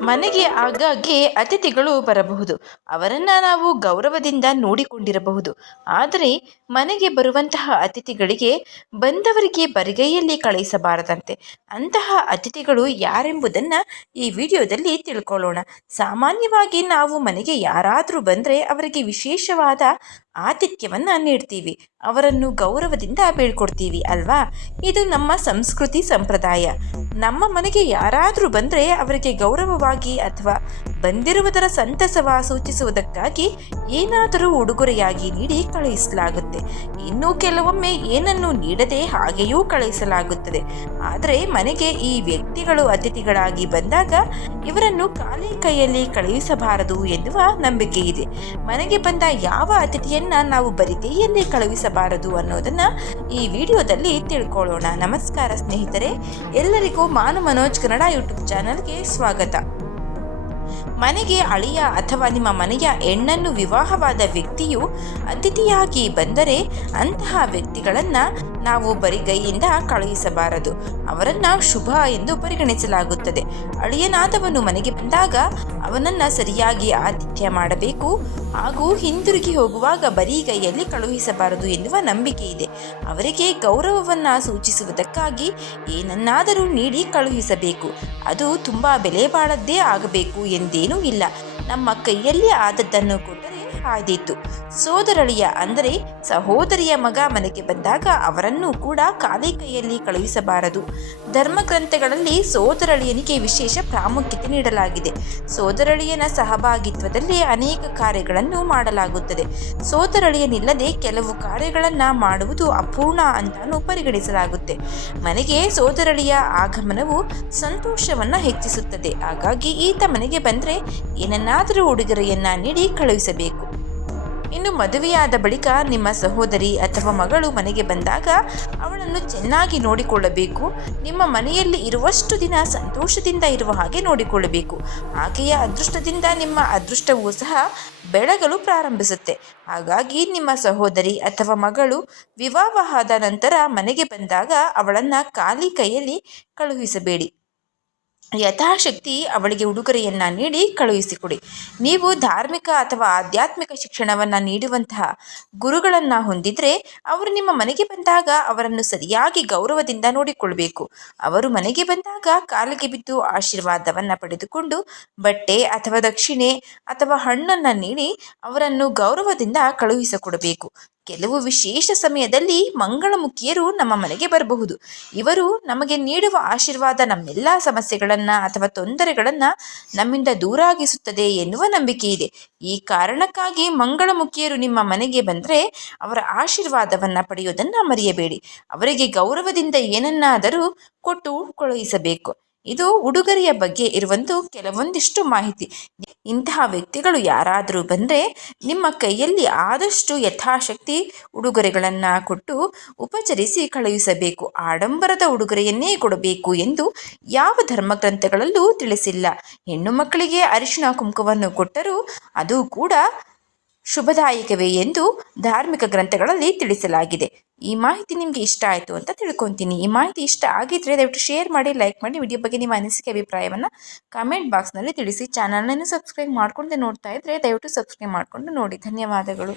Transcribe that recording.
ಮನೆಗೆ ಆಗಾಗ್ಗೆ ಅತಿಥಿಗಳು ಬರಬಹುದು. ಅವರನ್ನು ನಾವು ಗೌರವದಿಂದ ನೋಡಿಕೊಂಡಿರಬಹುದು. ಆದರೆ ಮನೆಗೆ ಬರುವಂತಹ ಅತಿಥಿಗಳಿಗೆ ಬಂದವರಿಗೆ ಬರಿಗೈಯಲ್ಲಿ ಕಳುಹಿಸಬಾರದಂತೆ. ಅಂತಹ ಅತಿಥಿಗಳು ಯಾರೆಂಬುದನ್ನು ಈ ವಿಡಿಯೋದಲ್ಲಿ ತಿಳ್ಕೊಳ್ಳೋಣ. ಸಾಮಾನ್ಯವಾಗಿ ನಾವು ಮನೆಗೆ ಯಾರಾದರೂ ಬಂದರೆ ಅವರಿಗೆ ವಿಶೇಷವಾದ ಆತಿಥ್ಯವನ್ನು ನೀಡ್ತೀವಿ. ಅವರನ್ನು ಗೌರವದಿಂದ ಬೀಳ್ಕೊಡ್ತೀವಿ ಅಲ್ವಾ? ಇದು ನಮ್ಮ ಸಂಸ್ಕೃತಿ ಸಂಪ್ರದಾಯ. ನಮ್ಮ ಮನೆಗೆ ಯಾರಾದರೂ ಬಂದರೆ ಅವರಿಗೆ ಗೌರವವಾಗಿ ಅಥವಾ ಬಂದಿರುವುದರ ಸಂತಸವ ಸೂಚಿಸುವುದಕ್ಕಾಗಿ ಏನಾದರೂ ಉಡುಗೊರೆಯಾಗಿ ನೀಡಿ ಕಳುಹಿಸಲಾಗುತ್ತೆ. ಇನ್ನು ಕೆಲವೊಮ್ಮೆ ಏನನ್ನು ನೀಡದೆ ಹಾಗೆಯೂ ಕಳುಹಿಸಲಾಗುತ್ತದೆ. ಆದರೆ ಮನೆಗೆ ಈ ವ್ಯಕ್ತಿಗಳು ಅತಿಥಿಗಳಾಗಿ ಬಂದಾಗ ಇವರನ್ನು ಖಾಲಿ ಕೈಯಲ್ಲಿ ಕಳುಹಿಸಬಾರದು ಎನ್ನುವ ನಂಬಿಕೆ ಇದೆ. ಮನೆಗೆ ಬಂದ ಯಾವ ಅತಿಥಿಯನ್ನ ನಾವು ಬರಿಗೈಯಲ್ಲಿ ಕಳುಹಿಸಬಾರದು ಅನ್ನೋದನ್ನ ಈ ವಿಡಿಯೋದಲ್ಲಿ ತಿಳ್ಕೊಳ್ಳೋಣ. ನಮಸ್ಕಾರ ಸ್ನೇಹಿತರೆ, ಎಲ್ಲರಿಗೂ ಮಾನು ಮನೋಜ್ ಕನ್ನಡ ಯೂಟ್ಯೂಬ್ ಚಾನಲ್ಗೆ ಸ್ವಾಗತ. ಮನೆಗೆ ಅಳಿಯ ಅಥವಾ ನಿಮ್ಮ ಮನೆಯ ಹೆಣ್ಣನ್ನು ವಿವಾಹವಾದ ವ್ಯಕ್ತಿಯು ಅತಿಥಿಯಾಗಿ ಬಂದರೆ ಅಂತಹ ವ್ಯಕ್ತಿಗಳನ್ನು ನಾವು ಬರಿಗೈಯಿಂದ ಕಳುಹಿಸಬಾರದು. ಅವರನ್ನು ಶುಭ ಎಂದು ಪರಿಗಣಿಸಲಾಗುತ್ತದೆ. ಅಳಿಯನಾದವನು ಮನೆಗೆ ಬಂದಾಗ ಅವನನ್ನು ಸರಿಯಾಗಿ ಆತಿಥ್ಯ ಮಾಡಬೇಕು. ಹಾಗೂ ಹಿಂದಿರುಗಿ ಹೋಗುವಾಗ ಬರಿಗೈಯಲ್ಲಿ ಕಳುಹಿಸಬಾರದು ಎನ್ನುವ ನಂಬಿಕೆ ಇದೆ. ಅವರಿಗೆ ಗೌರವವನ್ನು ಸೂಚಿಸುವುದಕ್ಕಾಗಿ ಏನನ್ನಾದರೂ ನೀಡಿ ಕಳುಹಿಸಬೇಕು. ಅದು ತುಂಬ ಬೆಲೆ ಬಾಳದ್ದೇ ಆಗಬೇಕು ಎಂದೇನೂ ಇಲ್ಲ. ನಮ್ಮ ಕೈಯಲ್ಲಿ ಆದದ್ದನ್ನು ಕೊಟ್ಟರೆ ಆದೀತು ಸೋದರಳಿಯ, ಅಂದರೆ ಸಹೋದರಿಯ ಮಗ ಮನೆಗೆ ಬಂದಾಗ ಅವರನ್ನು ಕೂಡ ಖಾಲಿ ಕೈಯಲ್ಲಿ ಕಳುಹಿಸಬಾರದು. ಧರ್ಮಗ್ರಂಥಗಳಲ್ಲಿ ಸೋದರಳಿಯನಿಗೆ ವಿಶೇಷ ಪ್ರಾಮುಖ್ಯತೆ ನೀಡಲಾಗಿದೆ. ಸೋದರಳಿಯನ ಸಹಭಾಗಿತ್ವದಲ್ಲಿ ಅನೇಕ ಕಾರ್ಯಗಳನ್ನು ಮಾಡಲಾಗುತ್ತದೆ. ಸೋದರಳಿಯನಿಲ್ಲದೆ ಕೆಲವು ಕಾರ್ಯಗಳನ್ನು ಮಾಡುವುದು ಅಪೂರ್ಣ ಅಂತಾನು ಪರಿಗಣಿಸಲಾಗುತ್ತೆ. ಮನೆಗೆ ಸೋದರಳಿಯ ಆಗಮನವು ಸಂತೋಷವನ್ನು ಹೆಚ್ಚಿಸುತ್ತದೆ. ಹಾಗಾಗಿ ಈತ ಮನೆಗೆ ಬಂದರೆ ಏನನ್ನಾದರೂ ಉಡುಗೊರೆಯನ್ನ ನೀಡಿ ಕಳುಹಿಸಬೇಕು. ಇನ್ನು ಮದುವೆಯಾದ ಬಳಿಕ ನಿಮ್ಮ ಸಹೋದರಿ ಅಥವಾ ಮಗಳು ಮನೆಗೆ ಬಂದಾಗ ಅವಳನ್ನು ಚೆನ್ನಾಗಿ ನೋಡಿಕೊಳ್ಳಬೇಕು. ನಿಮ್ಮ ಮನೆಯಲ್ಲಿ ಇರುವಷ್ಟು ದಿನ ಸಂತೋಷದಿಂದ ಇರುವ ಹಾಗೆ ನೋಡಿಕೊಳ್ಳಬೇಕು. ಆಕೆಯ ಅದೃಷ್ಟದಿಂದ ನಿಮ್ಮ ಅದೃಷ್ಟವೂ ಸಹ ಬೆಳಗಲು ಪ್ರಾರಂಭಿಸುತ್ತೆ. ಹಾಗಾಗಿ ನಿಮ್ಮ ಸಹೋದರಿ ಅಥವಾ ಮಗಳು ವಿವಾಹವಾದ ನಂತರ ಮನೆಗೆ ಬಂದಾಗ ಅವಳನ್ನು ಖಾಲಿ ಕೈಯಲ್ಲಿ ಕಳುಹಿಸಬೇಡಿ. ಯಥಾಶಕ್ತಿ ಅವಳಿಗೆ ಉಡುಗೊರೆಯನ್ನು ನೀಡಿ ಕಳುಹಿಸಿಕೊಡಿ. ನೀವು ಧಾರ್ಮಿಕ ಅಥವಾ ಆಧ್ಯಾತ್ಮಿಕ ಶಿಕ್ಷಣವನ್ನು ನೀಡುವಂತಹ ಗುರುಗಳನ್ನು ಹೊಂದಿದರೆ ಅವರು ನಿಮ್ಮ ಮನೆಗೆ ಬಂದಾಗ ಅವರನ್ನು ಸರಿಯಾಗಿ ಗೌರವದಿಂದ ನೋಡಿಕೊಳ್ಬೇಕು. ಅವರು ಮನೆಗೆ ಬಂದಾಗ ಕಾಲಿಗೆ ಬಿದ್ದು ಆಶೀರ್ವಾದವನ್ನು ಪಡೆದುಕೊಂಡು ಬಟ್ಟೆ ಅಥವಾ ದಕ್ಷಿಣೆ ಅಥವಾ ಹಣ್ಣನ್ನು ನೀಡಿ ಅವರನ್ನು ಗೌರವದಿಂದ ಕಳುಹಿಸಿಕೊಡಬೇಕು. ಕೆಲವು ವಿಶೇಷ ಸಮಯದಲ್ಲಿ ಮಂಗಳಮುಖಿಯರು ನಮ್ಮ ಮನೆಗೆ ಬರಬಹುದು. ಇವರು ನಮಗೆ ನೀಡುವ ಆಶೀರ್ವಾದ ನಮ್ಮೆಲ್ಲ ಸಮಸ್ಯೆಗಳನ್ನು ಅಥವಾ ತೊಂದರೆಗಳನ್ನು ನಮ್ಮಿಂದ ದೂರಾಗಿಸುತ್ತದೆ ಎನ್ನುವ ನಂಬಿಕೆ ಇದೆ. ಈ ಕಾರಣಕ್ಕಾಗಿ ಮಂಗಳಮುಖಿಯರು ನಿಮ್ಮ ಮನೆಗೆ ಬಂದರೆ ಅವರ ಆಶೀರ್ವಾದವನ್ನು ಪಡೆಯುವುದನ್ನು ಮರೆಯಬೇಡಿ. ಅವರಿಗೆ ಗೌರವದಿಂದ ಏನನ್ನಾದರೂ ಕೊಟ್ಟು ಕಳುಹಿಸಬೇಕು. ಇದು ಉಡುಗೊರೆಯ ಬಗ್ಗೆ ಇರುವಂಥ ಕೆಲವೊಂದಿಷ್ಟು ಮಾಹಿತಿ. ಇಂತಹ ವ್ಯಕ್ತಿಗಳು ಯಾರಾದರೂ ಬಂದರೆ ನಿಮ್ಮ ಕೈಯಲ್ಲಿ ಆದಷ್ಟು ಯಥಾಶಕ್ತಿ ಉಡುಗೊರೆಗಳನ್ನು ಕೊಟ್ಟು ಉಪಚರಿಸಿ ಕಳುಹಿಸಬೇಕು. ಆಡಂಬರದ ಉಡುಗೊರೆಯನ್ನೇ ಕೊಡಬೇಕು ಎಂದು ಯಾವ ಧರ್ಮಗ್ರಂಥಗಳಲ್ಲೂ ತಿಳಿಸಿಲ್ಲ. ಹೆಣ್ಣು ಮಕ್ಕಳಿಗೆ ಅರಿಶಿಣ ಕುಂಕುಮವನ್ನು ಕೊಟ್ಟರೂ ಅದು ಕೂಡ ಶುಭದಾಯಕವೇ ಎಂದು ಧಾರ್ಮಿಕ ಗ್ರಂಥಗಳಲ್ಲಿ ತಿಳಿಸಲಾಗಿದೆ. ಈ ಮಾಹಿತಿ ನಿಮಗೆ ಇಷ್ಟ ಆಯಿತು ಅಂತ ತಿಳ್ಕೊತೀನಿ. ಈ ಮಾಹಿತಿ ಇಷ್ಟ ಆಗಿದ್ರೆ ದಯವಿಟ್ಟು ಶೇರ್ ಮಾಡಿ, ಲೈಕ್ ಮಾಡಿ. ವಿಡಿಯೋ ಬಗ್ಗೆ ನಿಮ್ಮ ಅನಿಸಿಕೆ, ಅಭಿಪ್ರಾಯವನ್ನು ಕಮೆಂಟ್ ಬಾಕ್ಸ್ನಲ್ಲಿ ತಿಳಿಸಿ. ಚಾನಲ್ನನ್ನು ಸಬ್ಸ್ಕ್ರೈಬ್ ಮಾಡ್ಕೊಂಡು ನೋಡ್ತಾ ಇದ್ದರೆ ದಯವಿಟ್ಟು ಸಬ್ಸ್ಕ್ರೈಬ್ ಮಾಡಿಕೊಂಡು ನೋಡಿ. ಧನ್ಯವಾದಗಳು.